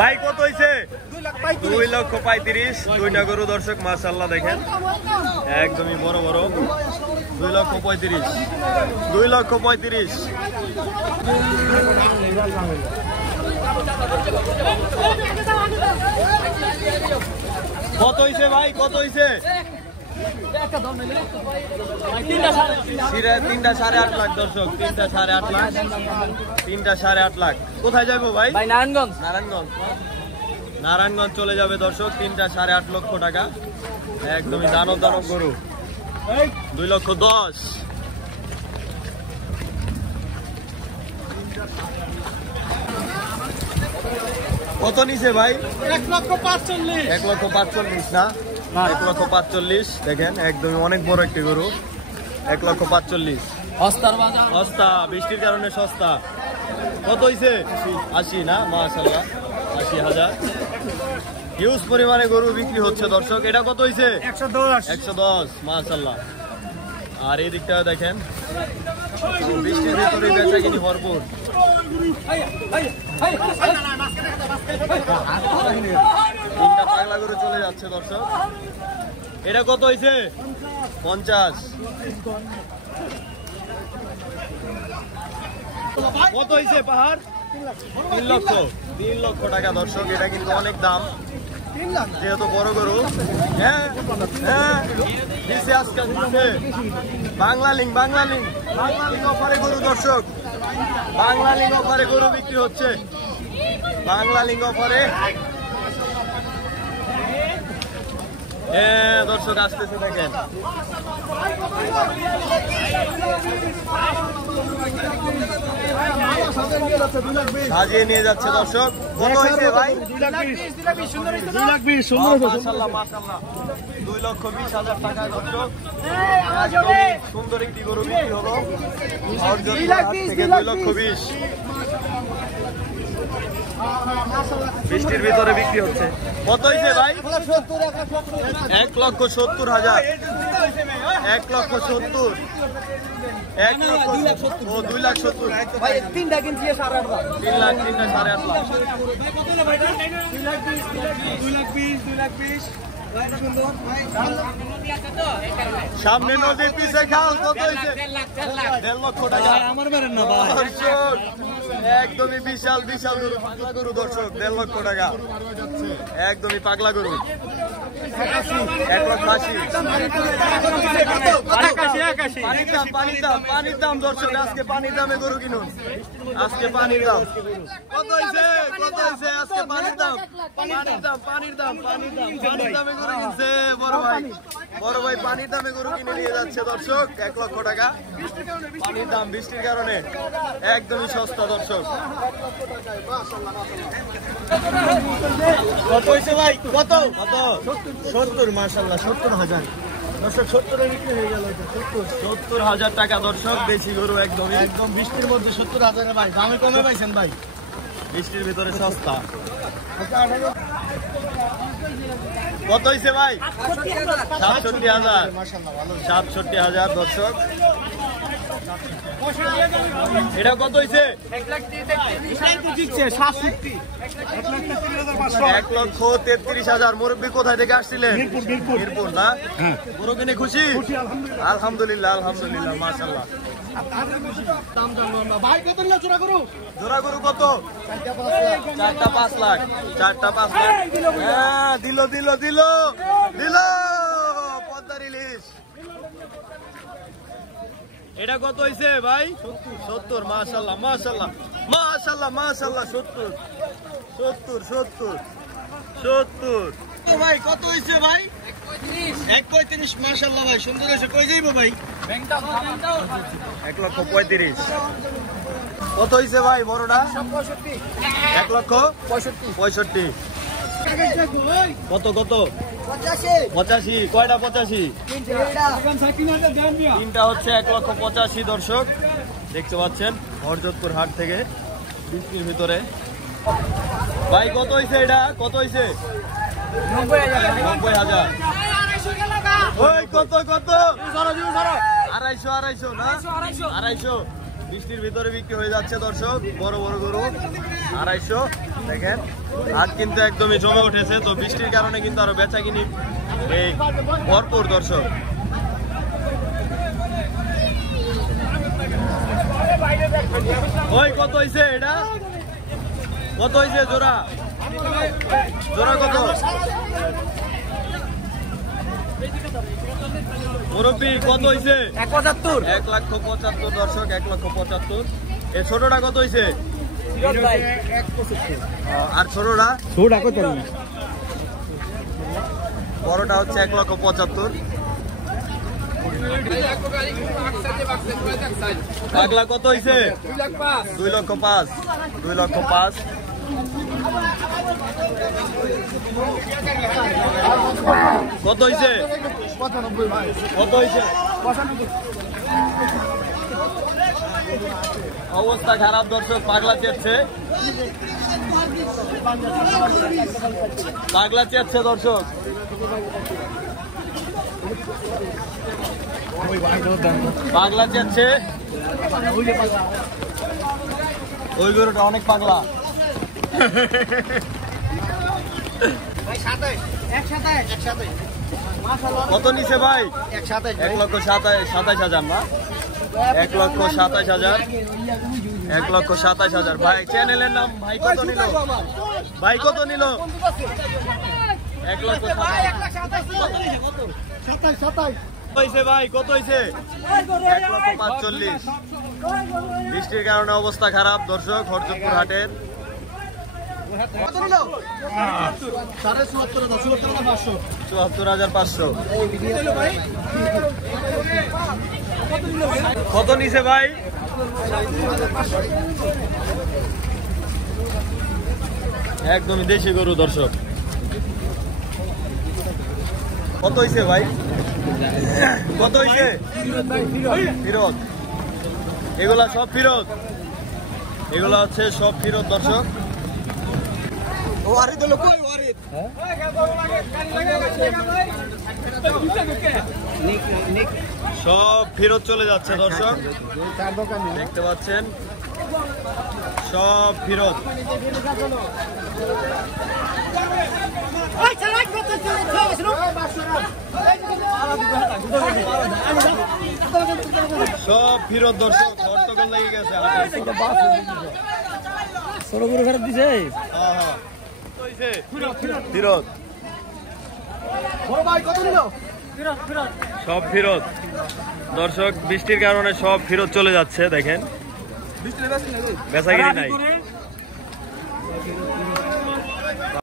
ভাই কত হইছে? 2,35,000 দুইটা গরু দর্শক মাশাআল্লাহ দেখেন একদমই বড় বড়। 2,35,000 2,35,000। কত হইছে ভাই কত হইছে? 3টা 8.5 লাখ দর্শক, 3টা 8.5 লাখ, 3টা 8.5 লাখ। কোথায় যাবো ভাই? নারায়ণগঞ্জ। নারায়ণগঞ্জ চলে যাবে দর্শক, 3টা 8.5 লক্ষ টাকা। একদমই দানব দানব গরু। 2,10,000। কত নিছে ভাই? 1,45,000। 1,45,000 না, 1,45,000 দেখেন একদমই অনেক বড় একটি গরু। 1,45,000 সস্তা, বৃষ্টির কারণে সস্তা। কত হইছে? 80 না, মাশাআল্লাহ 80,000। হিউজ পরিমাণে গরু বিক্রি হচ্ছে দর্শক। এটা কত হইছে? 110 মাশাআল্লাহ। আর এই দিকটা দেখেন বৃষ্টির ভিতরে বেচা কিনি ভরপুর। 3টা পাগলা গরু চলে যাচ্ছে দর্শক। এটা কত হইছে? 50। কত হইছে পাহাড়? 3 লক্ষ টাকা দর্শক। এটা কিন্তু অনেক দাম যেহেতু বড় গরু। হ্যাঁ হ্যাঁ দিছে আজকে দিছে। বাংলা লিঙ্ক অফারে গরু দর্শক, বাংলা লিঙ্ক অফারে গরু বিক্রি হচ্ছে। বাংলা লিঙ্ক অফারে দর্শক আসতেছে দেখেন। সাজিয়ে নিয়ে যাচ্ছে দর্শক। কত হয়েছে ভাই? 2,20,000 মাশাআল্লাহ। 2,20,000 টাকা দর্শক। সুন্দর একটি গরু বিক্রি হলো থেকে 2,20,000। বৃষ্টির ভিতরে বিক্রি হচ্ছে। কত হয়েছে ভাই? 1,70,000। 1,70,000। 2,70,000 ভাই 3টা কিনছি 8.5 লাখ। 3 লাখ 3টা 8.5 লাখ। সামনে নদীর পিছে খাল। কত হয়েছে? 1.5 লক্ষ টাকা। আমার বেরেন না ভাই। একদমই বিশাল বিশাল গরু, পাগলা গরু দর্শক। 1.5 লক্ষ টাকা একদমই পাগলা গরু। 1,80,000। পানির দাম দর্শক। আজকে পানির দামে গরু কিনুন, আজকে পানির দাম। কত হয়েছে? আজকে পানির দাম পানির দামে গরু কিনছে বড় ভাই পানির দামে গরু কিনে নিয়ে যাচ্ছে দর্শক। 1 লক্ষ টাকা পানির দাম বৃষ্টির কারণে একদমই সস্তা দর্শক। কত হয়েছে ভাই? কত 70 মাশাআল্লাহ। 70,000 দর্শক। 70 বিক্রি হয়ে গেল। 70,000 টাকা দর্শক। দেশি গরু একদম বৃষ্টির মধ্যে 70,000 ভাই। দামে কমে পাইছেন ভাই, বৃষ্টির ভিতরে সস্তা। কত হয়েছে ভাই? 67,000 67,000 দর্শক। এটা কত হয়েছে? 1,33,000। মুরব্বী কোথায় থেকে আসছিলেন? মিরপুর না? গরু কিনে খুশি? আলহামদুলিল্লাহ আলহামদুলিল্লাহ মাশাআল্লাহ। জোড়া গরু কত? 4টা 5 লাখ। 4টা 5 লাখ। হ্যাঁ দিল পদ্মার ইলিশ। এটা কত হয়েছে ভাই? 70 মাশাআল্লাহ মাশাআল্লাহ মাশাআল্লাহ মাশাআল্লাহ। 70 ভাই। কত হয়েছে ভাই? 1,35,000 মাশাআল্লাহ ভাই। সুন্দর হয়েছে। কই যাইবো ভাই? 1,35,000। কত হয়েছে ভাই বড়টা? 1,65,000। কত 85? কয়টা 85? 3টা হচ্ছে 1,85,000 দর্শক। দেখতে পাচ্ছেন হরজতপুর হাট থেকে বৃষ্টির ভিতরে। ভাই কত হয়েছে? এটা কত হয়েছে? 90,000। ওই কত 250 না? 250 বৃষ্টির ভিতরে বিক্রি হয়ে যাচ্ছে দর্শক, বড় বড় গরু 250 দেখেন। হাট কিন্তু একদমই জমে উঠেছে, তো বৃষ্টির কারণে কিন্তু আরো বেচা কিনি এই ভরপুর দর্শক। ওই কত হয়েছে এটা, কত হয়েছে জোড়া, জোড়া কত মুরব্বী, কত হয়েছে? 175 1,75,000 দর্শক, 1,75,000। এই ছোটটা কত হয়েছে? আর ছোটটা বড়টা হচ্ছে 1,75,000। পাগলা কত হয়েছে? 2,05,000, 2,05,000। কত হয়েছে? কত হয়েছে? অবস্থা খারাপ দর্শক, পাগলা চেয়েছে, পাগলা চেয়েছে দর্শক। পাগলা চেয়েছে, ওই গরুটা অনেক পাগলা। কত নিছে ভাই? 1,27,000 না, 1,27,000, 1,27,000 ভাই। চ্যানেলের নাম ভাই কত নিল? ভাই কত নিল? 1,27,000 হয়েছে ভাই, কত হয়েছে? 1,45,000। বৃষ্টির কারণে অবস্থা খারাপ দর্শক হরজতপুর হাটের। $74,500। কত নিছে ভাই? একদমই দেশি গরু দর্শক। কত হয়েছে ভাই? কত হয়েছে? ফিরত, এগুলা সব ফিরত, এগুলা হচ্ছে সব ফিরত দর্শক। সব ফেরত চলে যাচ্ছে দর্শক, দেখতে পাচ্ছেন সব ফেরত। সব ফেরত দর্শক, হরতকল লেগে গেছে। ছোট গরু ফেরত দিছে। ফেরত সব ফেরত দর্শক, বৃষ্টির কারণে সব ফেরত চলে যাচ্ছে দেখেন, বেচাকিনি নাই।